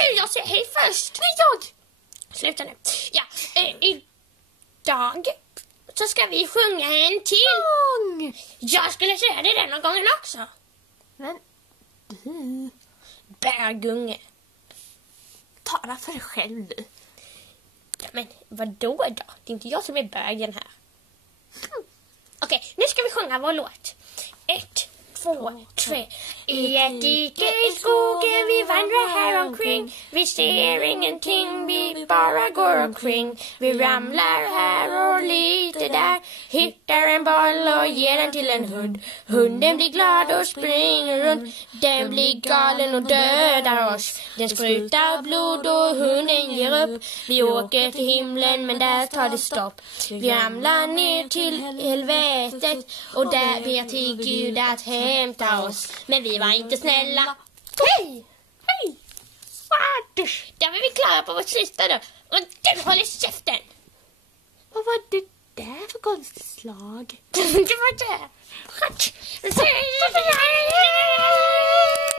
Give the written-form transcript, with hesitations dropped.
Gud, jag säger hej först. Nej, jag. Sluta nu. Ja, idag så ska vi sjunga en till. Jag skulle säga det denna gången också. Men Bägunge. tala för dig själv nu. Ja, men vadå då? Det är inte jag som är bögen här. Okej, nu ska vi sjunga vår låt. 1, 2, 3. I ett dike i skogen vi vandrar här omkring. Vi ser ingenting, vi bara går omkring. Vi ramlar här och lite där. Hittar en boll och ger den till en hund. Hunden blir glad och springer runt. Den blir galen och dödar oss. Den sprutar blod och hunden ger upp. Vi åker till himlen men där tar det stopp. Vi ramlar ner till helvetet och där ber till Gud att hämta oss. Men vi var inte snälla. Hej! Hej! Där var vi klara på vårt sista då. Och du håller käften! Vad var det där för konstigt slag? Det var det. Hej!